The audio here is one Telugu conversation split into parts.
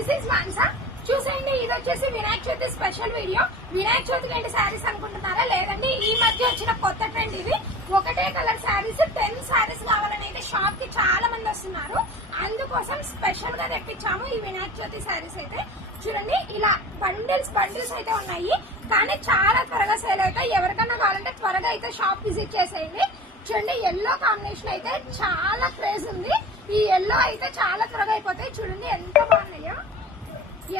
This is Mansa. చూసేయండి, ఇది వచ్చేసి వినాయక చవితి స్పెషల్ వీడియో. వినాయక చవితికి ఏంటి శారీస్ అనుకుంటున్నారా? లేదండి, ఈ మధ్య వచ్చిన కొత్త ట్రెండ్ ఇది. ఒకటే కలర్ శారీస్ 10 శారీస్ కావాలని అయితే షాప్ కి చాలా మంది వస్తున్నారు. అందుకోసం స్పెషల్ గా తెప్పించాము ఈ వినాయక చవితి శారీస్ అయితే. చూడండి, ఇలా బండిల్స్ అయితే ఉన్నాయి, కానీ చాలా త్వరగా సేల్ అవుతాయి. ఎవరికన్నా కావాలంటే త్వరగా అయితే షాప్ విజిట్ చేసేయండి. చూడండి, ఎల్లో కాంబినేషన్ అయితే చాలా క్రేజ్ ఉంది. ఈ ఎల్లో అయితే చాలా త్వరగా అయిపోతాయి. చూడండి ఎంత బాగున్నాయో.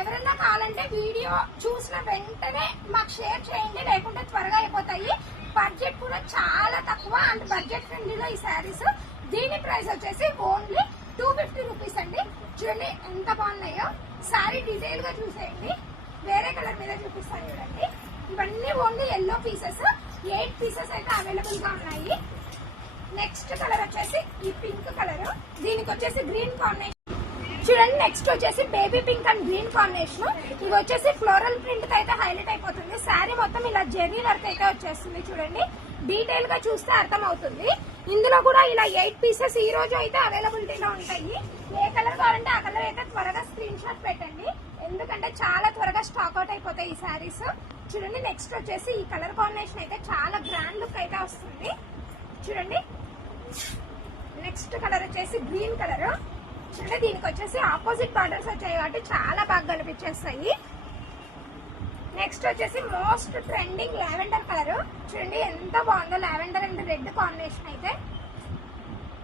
ఎవరన్నా కావాలంటే వీడియో చూసిన వెంటనే మాకు షేర్ చేయండి, లేకుంటే త్వరగా అయిపోతాయి. బడ్జెట్ కూడా చాలా తక్కువ అండ్ బడ్జెట్ ఫ్రెండ్లీలో ఈ శారీస్. దీని ప్రైస్ వచ్చేసి ఓన్లీ 250 రూపీస్ అండి. చూడండి ఎంత బాగున్నాయో. శారీ డీటెయిల్ గా చూసేయండి. వేరే కలర్ మీద చూపిస్తాను చూడండి. ఇవన్నీ ఓన్లీ ఎల్లో పీసెస్. 8 పీసెస్ అయితే అవైలబుల్ గా ఉన్నాయి. నెక్స్ట్ కలర్ వచ్చేసి ఈ పింక్ కలర్. దీనికి వచ్చేసి గ్రీన్ కాంబినేషన్. చూడండి, నెక్స్ట్ వచ్చేసి baby pink and green combination. ఇవి వచ్చేసి ఫ్లోరల్ ప్రింట్ తో అయితే హైలైట్ అయిపోతుంది. శారీ మొత్తం ఇలా జెర్రీ వర్క్ అయితే వచ్చేస్తుంది. చూడండి, డీటెయిల్ గా చూస్తే అర్థం అవుతుంది. ఇందులో కూడా ఇలా 8 పీసెస్ ఈ రోజు అయితే అవైలబిలిటీలో ఉంటాయి. ఏ కలర్ కావాలంటే ఆ కలర్ అయితే త్వరగా స్క్రీన్ షాట్ పెట్టండి, ఎందుకంటే చాలా త్వరగా స్టాక్ అవుట్ అయిపోతాయి ఈ శారీస్. చూడండి, నెక్స్ట్ వచ్చేసి ఈ కలర్ కాంబినేషన్ అయితే చాలా గ్రాండ్ లుక్ అయితే వస్తుంది. చూడండి, నెక్స్ట్ కలర్ వచ్చేసి గ్రీన్ కలర్. చూడండి, దీనికి వచ్చేసి ఆపోజిట్ బార్డర్స్ వచ్చాయి కాబట్టి చాలా బాగా కనిపించేస్తాయి. నెక్స్ట్ వచ్చేసి మోస్ట్ ట్రెండింగ్ లావెండర్ కలర్. చూడండి ఎంత బాగుందో, లావెండర్ అండ్ రెడ్ కాంబినేషన్ అయితే.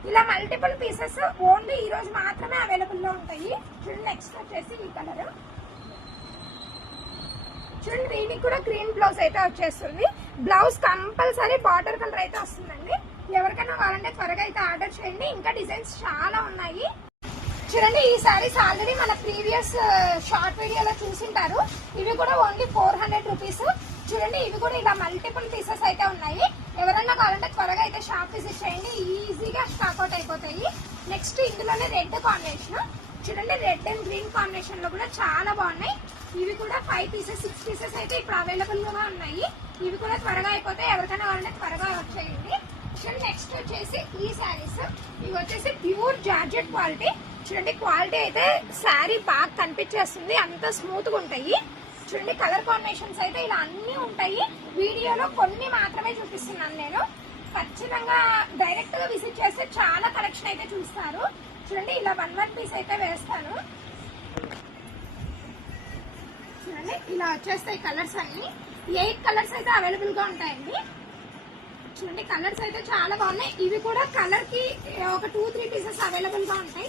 ఇలా మల్టిపుల్ పీసెస్ ఓన్లీ ఈ రోజు మాత్రమే అవైలబుల్ లో ఉంటాయి. చూడండి, నెక్స్ట్ వచ్చేసి ఈ కలర్. చూడండి, దీనికి కూడా గ్రీన్ బ్లౌజ్ అయితే వచ్చేస్తుంది. బ్లౌజ్ కంపల్సరీ బార్డర్ కలర్ అయితే వస్తుందండి. ఎవరికైనా కావాలంటే త్వరగా అయితే ఆర్డర్ చేయండి. ఇంకా డిజైన్స్ చాలా ఉన్నాయి. చూడండి, ఈ సారీస్ ఆల్రెడీ మన ప్రీవియస్ షార్ట్ వీడియోలో చూసింటారు. ఇవి కూడా ఓన్లీ 400 రూపీస్. చూడండి, ఇవి కూడా ఇలా మల్టిపుల్ పీసెస్ అయితే ఉన్నాయి. ఎవరైనా కావాలంటే త్వరగా అయితే షాప్ విజిట్ చేయండి, ఈజీగా స్టాక్అవుట్ అయిపోతాయి. నెక్స్ట్ ఇందులోనే రెడ్ కాంబినేషన్. చూడండి, రెడ్ అండ్ గ్రీన్ కాంబినేషన్ లో కూడా చాలా బాగున్నాయి. ఇవి కూడా 5 పీసెస్ 6 పీసెస్ అయితే ఇప్పుడు అవైలబుల్ గా ఉన్నాయి. ఇవి కూడా త్వరగా అయిపోతాయి. ఎవరికైనా కావాలంటే త్వరగా వచ్చేయండి. నెక్స్ట్ వచ్చేసి ఈ శారీస్. ఇవి వచ్చేసి ప్యూర్ జార్జెట్ క్వాలిటీ. చూడండి, క్వాలిటీ అయితే శారీ బాగా కనిపించేస్తుంది, అంత స్మూత్ గా ఉంటాయి. చూడండి, కలర్ కాంబినేషన్స్ అయితే ఇలా అన్ని ఉంటాయి. వీడియోలో కొన్ని మాత్రమే చూపిస్తున్నాను నేను. ఖచ్చితంగా డైరెక్ట్ గా విజిట్ చేస్తే చాలా కలెక్షన్ అయితే చూస్తారు. చూడండి, ఇలా 1 పీస్ అయితే వేస్తాను. చూడండి, ఇలా వచ్చేస్తాయి కలర్స్ అన్ని. 8 కలర్స్ అయితే అవైలబుల్ గా ఉంటాయండి. చూడండి, కలర్స్ అయితే చాలా బాగున్నాయి. ఇవి కూడా కలర్ కి ఒక 2-3 పీసెస్ అవైలబుల్ గా ఉంటాయి.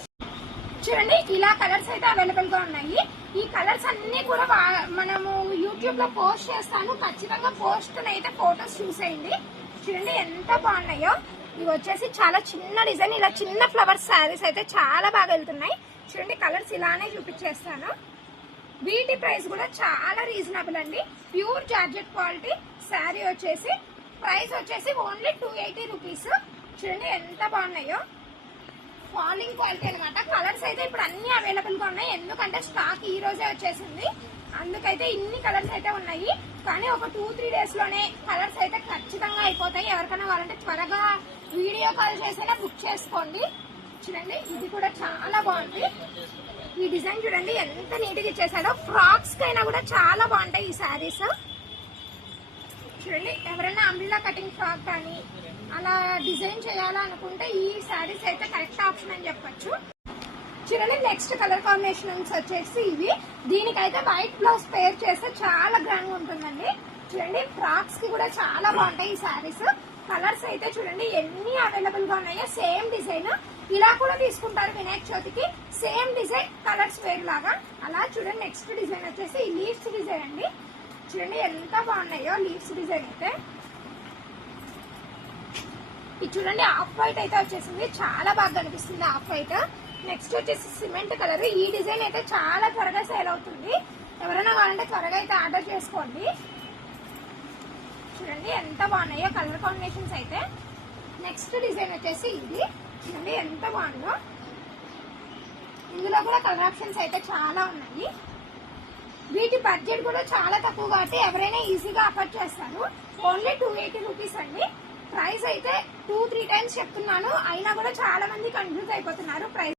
చూడండి, ఇలా కలర్స్ అయితే అవైలబుల్ గా ఉన్నాయి. ఈ కలర్స్ అన్ని కూడా మనము యూట్యూబ్ లో పోస్ట్ చేస్తాను. ఖచ్చితంగా పోస్ట్ అయితే ఫోటోస్ చూసేయండి. చూడండి ఎంత బాగున్నాయో. ఇవి వచ్చేసి చాలా చిన్న డిజైన్, ఇలా చిన్న ఫ్లవర్స్ శారీస్ అయితే చాలా బాగా వెళ్తున్నాయి. చూడండి, కలర్స్ ఇలానే చూపించేస్తాను. వీటి ప్రైస్ కూడా చాలా రీజనబుల్ అండి. ప్యూర్ జార్జెట్ క్వాలిటీ శారీ వచ్చేసి ప్రైస్ వచ్చేసి ఓన్లీ 280 రూపీస్. చూడండి ఎంత బాగున్నాయో. ఫాలింగ్ క్వాలిటీ అనమాట. కలర్స్ అయితే ఇప్పుడు అన్ని అవైలబుల్ గా ఉన్నాయి, ఎందుకంటే స్టాక్ ఈ రోజే వచ్చేసింది. అందుకైతే ఇన్ని కలర్స్ అయితే ఉన్నాయి. కానీ ఒక 2-3 డేస్ లోనే కలర్స్ అయితే ఖచ్చితంగా అయిపోతాయి. ఎవరికైనా కావాలంటే త్వరగా వీడియో కాల్ చేసైనా బుక్ చేసుకోండి. చూడండి, ఇది కూడా చాలా బాగుంది. ఈ డిజైన్ చూడండి ఎంత నీట్ గా ఇచ్చేసాడో. ఫ్రాక్స్ కైనా కూడా చాలా బాగుంటాయి ఈ శారీస్. చూడండి, ఎవరైనా అంబ్రెల్లా కటింగ్ ఫ్రాక్ కానీ అలా డిజైన్ చేయాలనుకుంటే ఈ శారీస్ అయితే కరెక్ట్ ఆప్షన్ అని చెప్పొచ్చు. చూడండి, నెక్స్ట్ కలర్ కాంబినేషన్స్ వచ్చేసి ఇవి. దీనికైతే వైట్ బ్లౌజ్ పేర్ చేస్తే చాలా గ్రాండ్ గా ఉంటుందండి. చూడండి, ఫ్రాక్స్ కి కూడా చాలా బాగుంటాయి ఈ శారీస్. కలర్స్ అయితే చూడండి ఎన్ని అవైలబుల్ గా ఉన్నాయో. సేమ్ డిజైన్ ఇలా కూడా తీసుకుంటారు వినాయక చవితికి. సేమ్ డిజైన్ కలర్స్ వేరు లాగా అలా. చూడండి, నెక్స్ట్ డిజైన్ వచ్చేసి లీవ్స్ డిజైన్ అండి. చూడండి ఎంత బాగున్నాయో లీవ్స్ డిజైన్ అయితే. ఇది చూడండి, ఆఫ్ వైట్ అయితే వచ్చేసింది, చాలా బాగా కనిపిస్తుంది ఆఫ్ వైట్. నెక్స్ట్ వచ్చేసి సిమెంట్ కలర్. ఈ డిజైన్ అయితే చాలా త్వరగా సేల్ అవుతుంది. ఎవరైనా కావాలంటే త్వరగా అయితే ఆర్డర్ చేసుకోండి. చూడండి ఎంత బాగున్నాయో కలర్ కాంబినేషన్స్ అయితే. నెక్స్ట్ డిజైన్ వచ్చేసి ఇది. చూడండి ఎంత బాగుందో. ఇందులో కూడా కలర్ ఆప్షన్స్ అయితే చాలా ఉన్నాయి. వీటి బడ్జెట్ కూడా చాలా తక్కువ కాబట్టి ఎవరైనా ఈజీగా అఫోర్డ్ చేస్తారు. ఓన్లీ 280 రూపీస్ అండి. ప్రైస్ అయితే 2-3 టైమ్స్ చెప్తున్నాను, అయినా కూడా చాలా మంది కన్ఫ్యూజ్ అయిపోతున్నారు. ప్రైస్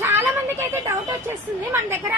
చాలా మందికి అయితే డౌట్ వచ్చేస్తుంది, మన దగ్గర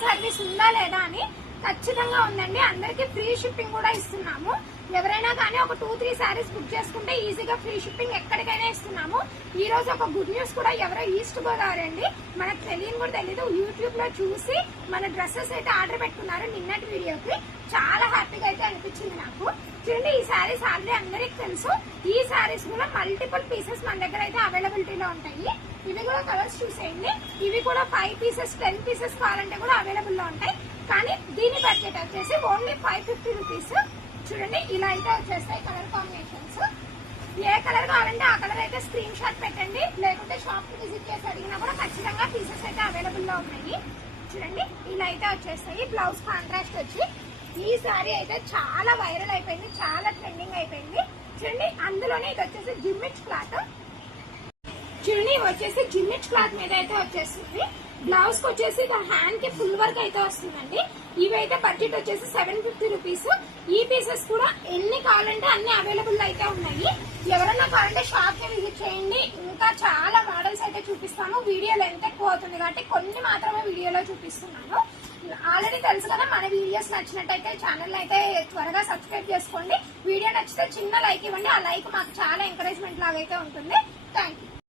ఆన్ సర్వీస్ ఉందా లేదా అని. ఖచ్చితంగా ఉందండి. అందరికి ఫ్రీ షిప్పింగ్ కూడా ఇస్తున్నాము. ఎవరైనా కానీ ఒక 2-3 శారీస్ బుక్ చేసుకుంటే ఈజీగా ఫ్రీ షిప్పింగ్ ఎక్కడికైనా ఇస్తున్నాము. ఈ రోజు ఒక గుడ్ న్యూస్ కూడా, ఎవరో ఈస్ట్ గోదావరి అండి, మనకు తెలియని కూడా తెలీదు, యూట్యూబ్ లో చూసి మన డ్రెస్సెస్ అయితే ఆర్డర్ పెట్టుకున్నారు నిన్నటి వీడియోకి. చాలా హ్యాపీగా అయితే అనిపించింది నాకు. చూడండి, ఈ శారీస్ ఆల్రెడీ అందరికి తెలుసు. ఈ శారీస్ కూడా మల్టిపుల్ పీసెస్ మన దగ్గర అయితే అవైలబిలిటీలో ఉంటాయి. ఇవి కూడా కలర్స్ చూసేయండి. ఇవి కూడా 5 పీసెస్ 10 పీసెస్ కావాలంటే కూడా అవైలబుల్ లో ఉంటాయి. కానీ దీని బడ్జెట్ వచ్చేసి ఓన్లీ 550 రూపీస్. చూడండి, ఇలా అయితే వచ్చేస్తాయి కలర్ కాంబినేషన్స్. ఏ కలర్ కావాలంటే ఆ కలర్ అయితే స్క్రీన్ షాట్ పెట్టండి, లేకుంటే షాప్ కి విజిట్ చేసి అడిగినా కూడా ఖచ్చితంగా పీసెస్ అయితే అవైలబుల్ లో ఉన్నాయి. చూడండి, ఇలా అయితే వచ్చేస్తాయి. బ్లౌజ్ కాంట్రాస్ట్ వచ్చి ఈ సారీ అయితే చాలా వైరల్ అయిపోయింది, చాలా ట్రెండింగ్ అయిపోయింది. చూడండి, అందులోనే ఇది వచ్చేసి జిమ్మిచ్ క్లాత్. చూడండి, ఇవి వచ్చేసి జిమ్మిచ్ క్లాత్ మీద అయితే వచ్చేస్తుంది. బ్లౌజ్ కి వచ్చేసి హ్యాండ్ కి ఫుల్ వర్క్ అయితే వస్తుందండి. ఇవైతే బడ్జెట్ వచ్చేసి 750 రూపీస్. ఈ పీసెస్ కూడా ఎన్ని కావాలంటే అన్ని అవైలబుల్ అయితే ఉన్నాయి. ఎవరన్నా కావాలంటే షాప్ కి విజిట్ చేయండి. ఇంకా చాలా మోడల్స్ అయితే చూపిస్తాను. వీడియోలో ఎంత ఎక్కువ అవుతుంది కాబట్టి కొన్ని మాత్రమే వీడియోలో చూపిస్తున్నాను. ఆల్రెడీ తెలుసు కదా, మన వీడియోస్ నచ్చినట్టయితే ఛానల్ అయితే త్వరగా సబ్స్క్రైబ్ చేసుకోండి. వీడియో నచ్చితే చిన్న లైక్ ఇవ్వండి. ఆ లైక్ మాకు చాలా ఎంకరేజ్మెంట్ లాగా అయితే ఉంటుంది. Thank you.